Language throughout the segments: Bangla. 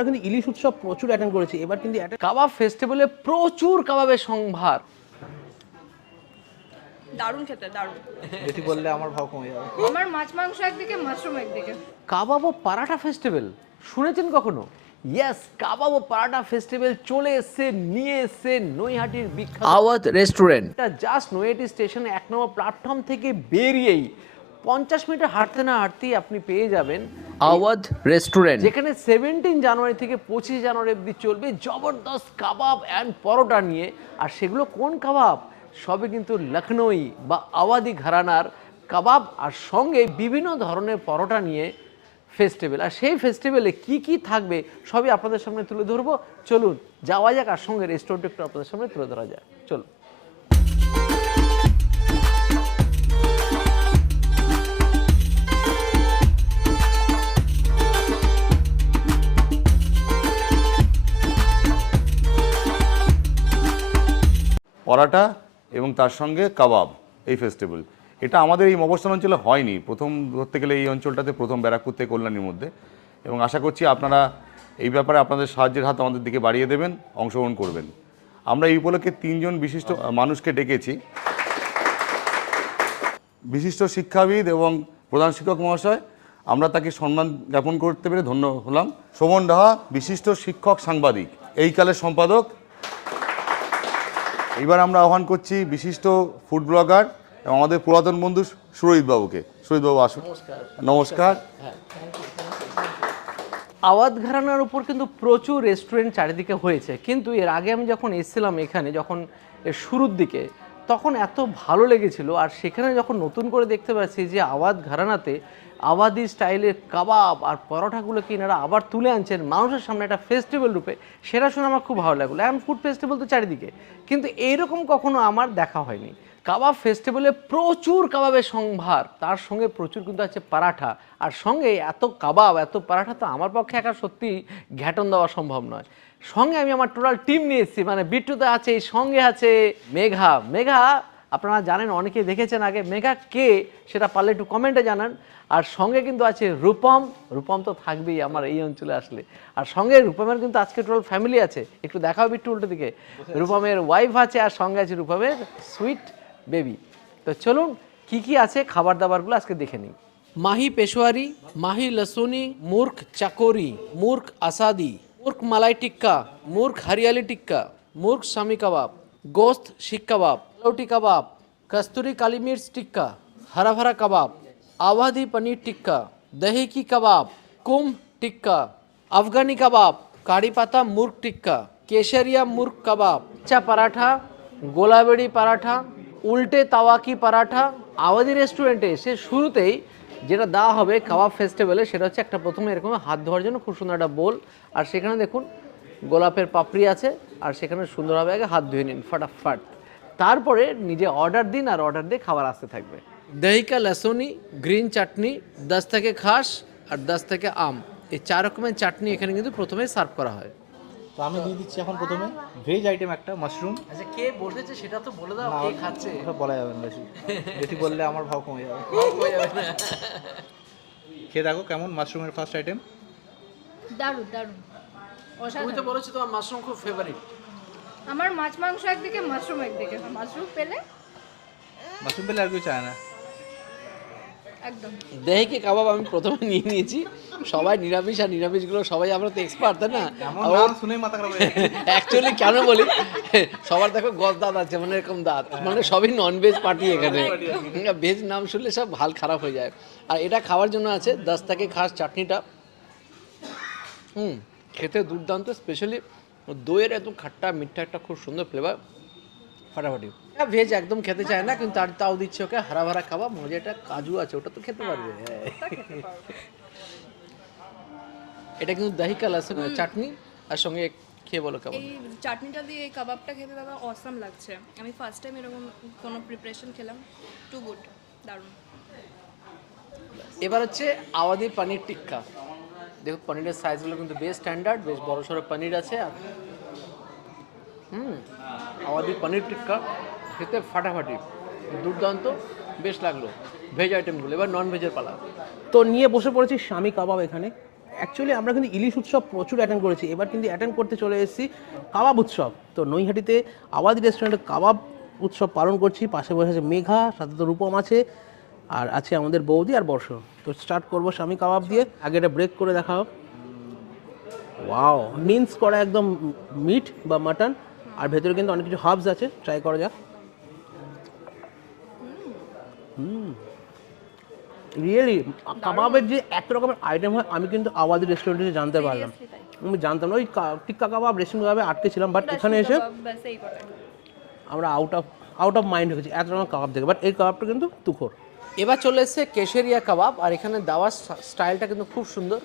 আমরা কিন্তু ইলিশ উৎসব প্রচুর অ্যাটেন্ড করেছি, এবার কিন্তু কাবাব ফেস্টিভ্যালে প্রচুর কাবাবের সম্ভার। দারুণ খেতে, দারুণ। যেটি বললে আমার ভাব কমে যাবে। আমার মাছ মাংস একদিকে, মাশরুম একদিকে। কাবাব ও পারাঠা ফেস্টিভ্যাল শুনেছেন কখনো? ইয়েস, কাবাব ও পারাঠা ফেস্টিভ্যাল চলে এসছে, নিয়ে এসছে নৈহাটির বিখ্যাত আওয়াজ রেস্টুরেন্ট। এটা জাস্ট নৈহাটি স্টেশন 1 নম্বর প্ল্যাটফর্ম থেকে বেরিয়েই 50 মিটার হাঁটতে না হাঁটতেই আপনি পেয়ে যাবেন আওয়াজ রেস্টুরেন্ট, যেখানে 17 জানুয়ারি থেকে 25 জানুয়ারি অবধি চলবে জবরদস্ত কাবাব অ্যান্ড পরোটা নিয়ে। আর সেগুলো কোন কাবাব? সবই কিন্তু লখনৌই বা আওয়াদি ঘরানার কাবাব, আর সঙ্গে বিভিন্ন ধরনের পরোটা নিয়ে ফেস্টিভ্যাল। আর সেই ফেস্টিভ্যালে কি কি থাকবে সবই আপনাদের সামনে তুলে ধরবো। চলুন যাওয়া যাক, আর সঙ্গে রেস্টুরেন্ট একটু আপনাদের সামনে তুলে ধরা যায়। চলুন। পরাটা এবং তার সঙ্গে কাবাব, এই ফেস্টিভ্যাল এটা আমাদের এই মফস্বল অঞ্চলে হয়নি। প্রথম ধরতে গেলে এই অঞ্চলটাতে প্রথম ব্যারাকপুর থেকে কল্যাণীর মধ্যে, এবং আশা করছি আপনারা এই ব্যাপারে আপনাদের সাহায্যের হাত আমাদের দিকে বাড়িয়ে দেবেন, অংশগ্রহণ করবেন। আমরা এই উপলক্ষে 3 জন বিশিষ্ট মানুষকে ডেকেছি। বিশিষ্ট শিক্ষাবিদ এবং প্রধান শিক্ষক মহাশয়, আমরা তাকে সম্মান জ্ঞাপন করতে পেরে ধন্য হলাম। শোভন ডাহা, বিশিষ্ট শিক্ষক সাংবাদিক, এই কালের সম্পাদক। এবার আমরা আহ্বান করছি বিশিষ্ট ফুড ব্লগার এবং আমাদের পুরাতন বন্ধু সুরজিৎ বাবুকে। সুরজিৎ বাবু আসুন। নমস্কার। আওয়াজ ঘরানার উপর কিন্তু প্রচুর রেস্টুরেন্ট চারিদিকে হয়েছে, কিন্তু এর আগে আমি যখন এসেছিলাম এখানে, যখন এর শুরুর দিকে, তখন এত ভালো লেগেছিল। আর সেখানে যখন নতুন করে দেখতে পাচ্ছি যে আওয়াজ ঘরানাতে আওয়াদি স্টাইলের কাবাব আর পরোটাগুলোকে এনারা আবার তুলে আনছেন মানুষের সামনে একটা ফেস্টিভ্যাল রূপে, সেটা শুনে আমার খুব ভালো লাগলো। এখন ফুড ফেস্টিভ্যাল তো চারিদিকে, কিন্তু এইরকম কখনো আমার দেখা হয়নি। কাবাব ফেস্টিভ্যালে প্রচুর কাবাবের সম্ভার, তার সঙ্গে প্রচুর কিন্তু আছে পরাঠা, আর সঙ্গে এত কাবাব এত পরাঠা তো আমার পক্ষে একা সত্যি ঘ্যাটন দেওয়া সম্ভব নয়। সঙ্গে আমি আমার টোটাল টিম নিয়ে এসেছি, মানে বিট্টুতে আছে, সঙ্গে আছে মেঘা। মেঘা আপনারা জানেন, অনেকেই দেখেছেন আগে। মেঘা কে সেটা পারলে একটু কমেন্টে জানান। আর সঙ্গে কিন্তু আছে রূপম। রূপম তো থাকবেই আমার এই অঞ্চলে আসলে। আর সঙ্গে রূপমের কিন্তু আজকে টোটাল ফ্যামিলি আছে, একটু দেখাও বিট্টু উল্টো দিকে। রূপমের ওয়াইফ আছে, আর সঙ্গে আছে রূপমের সুইট বেবি। তো চলুন কি কি আছে খাবার দাবারগুলো আজকে দেখে নিই। মাহি পেশোয়ারি, মাহি লসুনি, মুর্খ চাকোরি, মুর্খ আসাদি, মুর্খ মালাই টিক্কা, মুর্খ হরিয়ালি টিক্কা, মুর্খ শামি কাবাব, গোস্ত শিক কাবাব, লৌটি কাবাব, কস্তুরি কালি মির্চ টিক্কা, हरा भरा कबाब, आवादी पनीर टिक्का, दही की कबाब, कुम टिक्का, अफगानी कबाब, काड़ी पाता मुर्ग टिक्का, केसरिया मुर्ग कबाब, चा पराठा, गोलाबेड़ी पराठा, उल्टे तावा की पराठा। आवादी রেস্টুরেন্টে এসে শুরুতেই যেটা দেওয়া হবে কাবাব ফেস্টিভ্যালে, সেটা হচ্ছে একটা প্রথমে এরকম হাত ধোয়ার জন্য খুব সুন্দর একটা বোল, আর সেখানে দেখুন গোলাপের পাপড়ি আছে, আর সেখানে সুন্দরভাবে আগে হাত ধুয়ে নিন ফটাফট। তারপরে নিজে অর্ডার দিন, আর অর্ডার দিয়ে খাবার আসতে থাকবে। দহি কা লসুনি, গ্রিন চাটনি, 10 থেকে খাস আর 10 থেকে আম, এই 4 রকমের চাটনি এখানে কিন্তু প্রথমে সার্ভ করা হয়। তো আমি দিয়ে দিচ্ছি এখন প্রথমে ভেজ আইটেম একটা, মাশরুম। আচ্ছা, কে বসেছে সেটা তো বলে দাও, কে খাচ্ছে? ওটা বলা যাবে না বেশি, যেটি বললে আমার ভাব কমে যাবে। খেয়ে দেখো কেমন মাশরুমের ফার্স্ট আইটেম। দারুণ, দারুণ, তুমি তো অসাধারণ। বলেছো তোমার মাশরুম খুব ফেভারিট। আমার মাছ মাংস একদিকে, মাশরুম একদিকে। মাশরুম পেলে মাশরুম পেলে আর কিছু চায় না। একদম। দহি কে কাবাব আমি প্রথমে নিয়ে নিয়েছি। সবাই নিরামিষ, আর নিরামিষগুলো সবাই আমরা তো এক্সপার্ট, তাই না? এমন নাম শুনেই মাথা খারাপ হয়ে যাচ্ছে। অ্যাকচুয়ালি কেন বলি, সবার দেখো গজ দাঁত আছে, মানে এরকম দাঁত, মানে সবই ননভেজ পার্টি এখানে। ভেজ নাম শুনলে সব হাল খারাপ হয়ে যায়। আর এটা খাওয়ার জন্য আছে 10 থেকে খাস চাটনিটা। খেতে দুর্দান্ত, স্পেশালি দইয়ের এত খাট্টা মিঠা একটা খুব সুন্দর ফ্লেভার, ফাটাফাটি। ভেজ একদম খেতে চায় না, কিন্তু তাও দিচ্ছে ওকে হারা ভরা কাবাব। মজা, একটা কাজু আছে, ওটা তো খেতে পারবে। এটা কিন্তু দহি কা লসুন চাটনি, আর সঙ্গে খেয়ে বলো কেমন। এই চাটনিটা দিয়ে এই কাবাবটা খেতে দাদা অসাম লাগছে। আমি ফার্স্ট টাইম এরকম কোনো প্রিপারেশন খেলাম। টু গুড, দারুণ। এবার হচ্ছে আওয়াদি পনির টিক্কা। দেখুন পনিরের সাইজগুলো কিন্তু বেশ স্ট্যান্ডার্ড, বেশ বড় সড়ো পনির আছে। আর আওয়াদি পনির টিক্কা খেতে ফাটাফাটি, দুর্দান্ত, বেশ লাগলো ভেজ আইটেমগুলো। এবার নন ভেজের পালা। তো নিয়ে বসে পড়েছি শামি কাবাব। এখানে অ্যাকচুয়ালি আমরা কিন্তু ইলিশ উৎসব প্রচুর অ্যাটেন্ড করেছি, এবার কিন্তু অ্যাটেন্ড করতে চলে এসেছি কাবাব উৎসব। তো নৈহাটিতে আওয়াদি রেস্টুরেন্টে কাবাব উৎসব পালন করছি। পাশে বসে আছে মেঘা, সাথে তো রূপম আছে, আর আছে আমাদের বৌদি আর বর্ষ। তো স্টার্ট করবো স্বামী কাবাব দিয়ে। আগে এটা ব্রেক করে দেখাও। ওয়াও, মিন্স করা একদম মিট বা মাটন, আর ভেতরে কিন্তু অনেক কিছু হার্বস আছে। ট্রাই করা যাক। রিয়েলি কাবাবের যে এত রকমের আইটেম হয় আমি কিন্তু আওয়াদি রেস্টুরেন্টে জানতে পারলাম। Seriously তাই। আমি জানতাম না, ওই টিক্কা কাবাব রেশমি কাবাবে আটকে ছিলাম, বাট এখানে এসে ব্যাস এই কটাই। আমরা আউট অফ মাইন্ড হয়ে গেছি এত রকম কাবাব দেখে। বাট এই কাবাবটা কিন্তু তুখোর। এবার চলে এসেছে কেশরিয়া কাবাব, আর এখানে দেওয়ার স্টাইলটা কিন্তু খুব সুন্দর।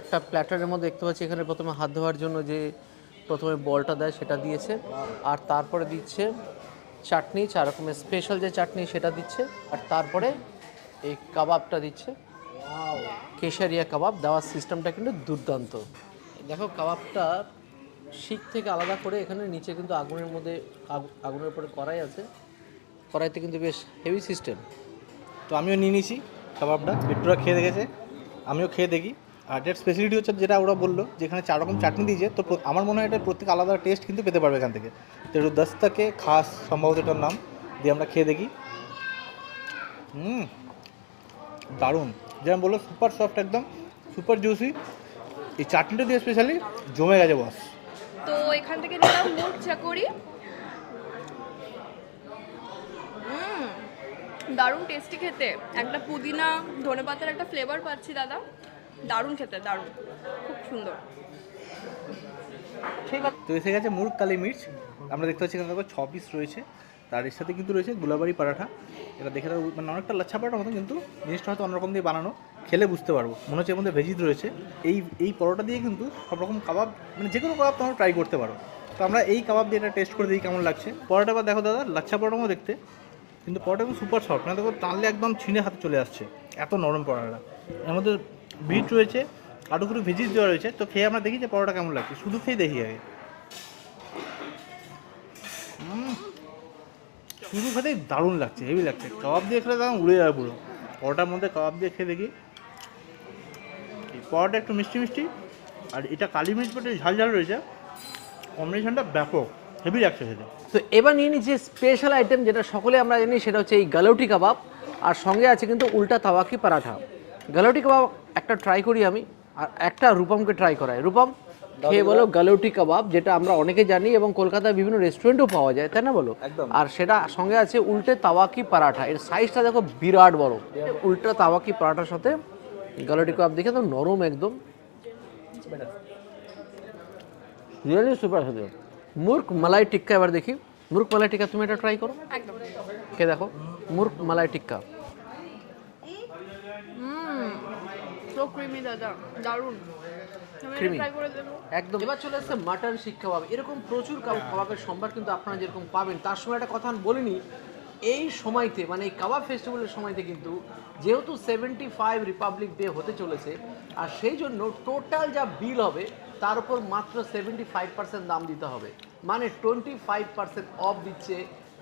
একটা প্ল্যাটারের মধ্যে দেখতে পাচ্ছি এখানে প্রথমে হাত ধোয়ার জন্য যে প্রথমে বলটা দেয় সেটা দিয়েছে, আর তারপরে দিচ্ছে চাটনি, 4 রকমের স্পেশাল যে চাটনি সেটা দিচ্ছে, আর তারপরে এই কাবাবটা দিচ্ছে। কেশরিয়া কাবাব দেওয়ার সিস্টেমটা কিন্তু দুর্দান্ত। দেখো কাবাবটা শিক থেকে আলাদা করে এখানে নিচে কিন্তু আগুনের মধ্যে আগুনের উপরে কড়াই আছে, কড়াইতে কিন্তু বেশ হেভি সিস্টেম। তো আমিও নিয়ে নিয়েছি কাবাবটা, বিট্টুরা খেয়ে দেখেছে, আমিও খেয়ে দেখি। আর এটার স্পেশালিটি হচ্ছে যেটা ওরা বললো, যেখানে 4 রকম চাটনি দিয়েছে, তো আমার মনে হয় এটা প্রত্যেক আলাদা টেস্ট কিন্তু পেতে পারবে এখান থেকে। তো একটু দস্তাকে খাস সম্ভবত এটার নাম দিয়ে আমরা খেয়ে দেখি। দারুণ, যেমন বললো সুপার সফট, একদম সুপার জুসি। এই চাটনিটা দিয়ে স্পেশালি জমে গেছে বস। তো এখান থেকে নিলাম মুগ চাকরি। দারুণ টেস্টি খেতে, একটা পুদিনা ধনেপাতার একটা ফ্লেভার পাচ্ছি দাদা। দারুণ খেতে, দারুণ, খুব সুন্দর। ঠিক আছে। তো এসে গেছে মুরগ কালি মির্চ। আমরা দেখতে পাচ্ছি এখানে দেখো 6 পিস রয়েছে, তার এর সাথে কিন্তু রয়েছে গুলাবাড়ি পরাঠা। এটা দেখে মানে অনেকটা লাচ্ছা পরোটার মতো, কিন্তু জিনিসটা হয়তো অন্যরকম দিয়ে বানানো, খেলে বুঝতে পারবো। মনে হচ্ছে এর মধ্যে ভেজিজ রয়েছে। এই পরোটা দিয়ে কিন্তু সব রকম কাবাব, মানে যে কোনো কাবাব তোমরা ট্রাই করতে পারো। তো আমরা এই কাবাব দিয়ে এটা টেস্ট করে দিই কেমন লাগছে। পরোটা বা দেখো দাদা, লাচ্ছা পরোটার মতো দেখতে, কিন্তু পরোটা কিন্তু সুপার সফট, মানে দেখো টানলে একদম ছিঁড়ে হাতে চলে আসছে, এত নরম পরোটাটা। এর মধ্যে বিট রয়েছে, আরও কিছু ভেজিজ দেওয়া রয়েছে। তো খেয়ে আমরা দেখি যে পরোটা কেমন লাগছে, শুধু খেয়ে দেখি আগে। শুধু খেতেই দারুণ লাগছে, হেভি লাগছে। কাবাব দিয়ে খেলে তখন উড়ে যাবে পুরো। পরোটার মধ্যে কাবাব দিয়ে খেয়ে দেখি। এই পরোটা একটু মিষ্টি মিষ্টি, আর এটা কালি মির্চ পেটে ঝাল ঝাল রয়েছে, কম্বিনেশনটা ব্যাপক, হেভি লাগছে খেতে। তো এবার নিয়ে নিচ্ছি স্পেশাল আইটেম, যেটা সকলে আমরা জানি, সেটা হচ্ছে এই গালৌটি কাবাব, আর সঙ্গে আছে কিন্তু উল্টা তাওয়া কি পরাঠা। গালৌটি কাবাব একটা ট্রাই করি আমি, আর একটা রূপমকে ট্রাই করাই। রূপম, খেয়ে বলো গালৌটি কাবাব, যেটা আমরা অনেকে জানি এবং কলকাতায় বিভিন্ন রেস্টুরেন্টেও পাওয়া যায়, তাই না বলো? একদম। আর সেটা সঙ্গে আছে উল্টে তাওয়া কি পরাঠা। এর সাইজটা দেখো বিরাট বড়। উল্টা তাওয়া কি পরাঠার সাথে গালৌটি কাবাব দেখে তো নরম একদম, রিয়েলি সুপার খেতে। মুর্গ মালাই টিক্কা এবার দেখি। মুর্গ মালাই টিক্কা তুমি এটা ট্রাই করো, একদম। কে দেখো মুর্গ মালাই টিক্কা। সো ক্রিমি দাদা, দারুণ। আমি Creamy। ট্রাই করে দেবো। একদম। এবার চলে আসছে মাটন শিক কাবাব। এরকম প্রচুর কাবাবের সম্ভার কিন্তু আপনারা যেরকম পাবেন, তার সময় একটা কথা আমি বলিনি, এই সময়তে মানে এই কাবাব ফেস্টিভ্যালের সময়তে কিন্তু যেহেতু 75 রিপাবলিক ডে হতে চলেছে, আর সেই জন্য টোটাল যা বিল হবে তার উপর মাত্র 75% দাম দিতে হবে, মানে 25% অফ দিচ্ছে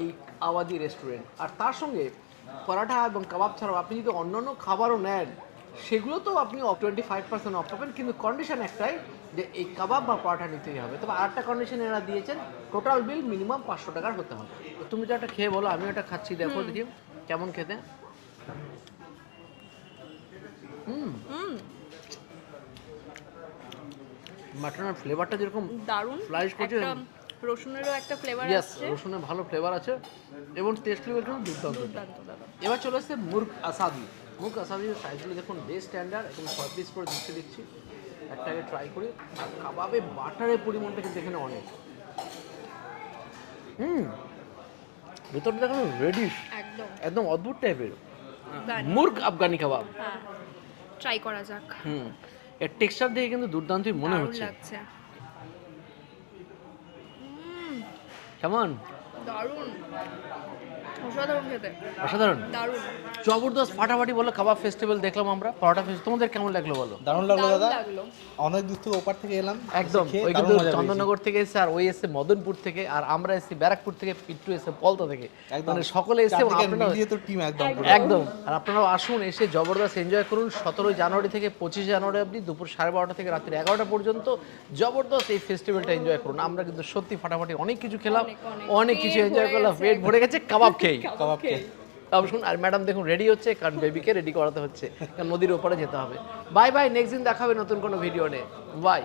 এই আওয়াদি রেস্টুরেন্ট। আর তার সঙ্গে পরাঠা এবং কাবাব ছাড়াও আপনি যদি অন্যান্য খাবারও নেন, সেগুলো তো আপনি 25% অফ পাবেন, কিন্তু কন্ডিশন একটাই যে এই কাবাব বা পরাঠা নিতেই হবে। তবে আরেকটা কন্ডিশন এরা দিয়েছেন, টোটাল বিল মিনিমাম 500 টাকার হতে হবে। তো তুমি তো একটা খেয়ে বলো, আমি একটা খাচ্ছি, দেখো দেখি কেমন খেতে। মাটনের ফ্লেভারটা যেরকম দারুণ। স্লাইস করছে, একটা রসুনেরও একটা ফ্লেভার ইয়েস, আসছে। রসুনের ভালো ফ্লেভার আছে এবং টেস্ট লেভেল কিন্তু দুর্দান্ত। দুর্দান্ত দাদা। এবার চলে আসছে মুর্গ আসাদি। মুর্গ আসাদির সাইজগুলো দেখুন বেশ স্ট্যান্ডার্ড, এবং 6 পিস করে দিচ্ছি। একটা আগে ট্রাই করি। আর কাবাবে বাটারের পরিমাণটা কিন্তু এখানে অনেক। ভেতরটা দেখুন রেডিশ, একদম। একদম অদ্ভুত টাইপের Done। মুর্গ আফগানি কাবাব। হ্যাঁ, ট্রাই করা যাক। এর টেক্সচার দেখে কিন্তু দুর্দান্তই মনে দারুণ হচ্ছে। লাগছে। কেমন? দারুণ। অসাধারণ খেতে, অসাধারণ, দারুণ জবরদস্ত, ফাটাফাটি বলো। কাবাব ফেস্টিভ্যাল দেখলাম আমরা, পরোটা ফেস্টিভ্যাল, তোমাদের কেমন লাগলো বলো? দারুণ লাগলো দাদা, লাগলো। অনেক দূর থেকে ওপার থেকে এলাম, একদম, খেয়ে ওই দারুণ কিন্তু মজা পেয়েছি। চন্দননগর থেকে এসে, আর ওই এসে মদনপুর থেকে, আর আমরা এসেছি ব্যারাকপুর থেকে, পিট্টু এসে পলতা থেকে, একদম। মানে সকলে এসে, এবং চারদিকে আপনারা মিলিয়ে তো টিম একদম পুরো। একদম, আর আপনারাও আসুন, এসে জবরদস্ত এনজয় করুন। 17 জানুয়ারি থেকে 25 জানুয়ারি অবধি দুপুর 12:30 থেকে রাত্রি 11টা পর্যন্ত জবরদস্ত এই ফেস্টিভ্যালটা এনজয় করুন। আমরা কিন্তু সত্যি ফাটাফাটি অনেক কিছু খেলাম, অনেক কিছু পেট এনজয় ভরে করলাম, গেছে। পেট ভরে গেছে কাবাব খেয়ে। কাবাব খেয়ে। শুন, আর ম্যাডাম দেখুন রেডি হচ্ছে, কারণ বেবিকে রেডি করাতে হচ্ছে, কারণ নদীর ওপারে যেতে হবে। বাই বাই, নেক্সট দিন দেখা হবে নতুন কোনো ভিডিও নিয়ে। বাই।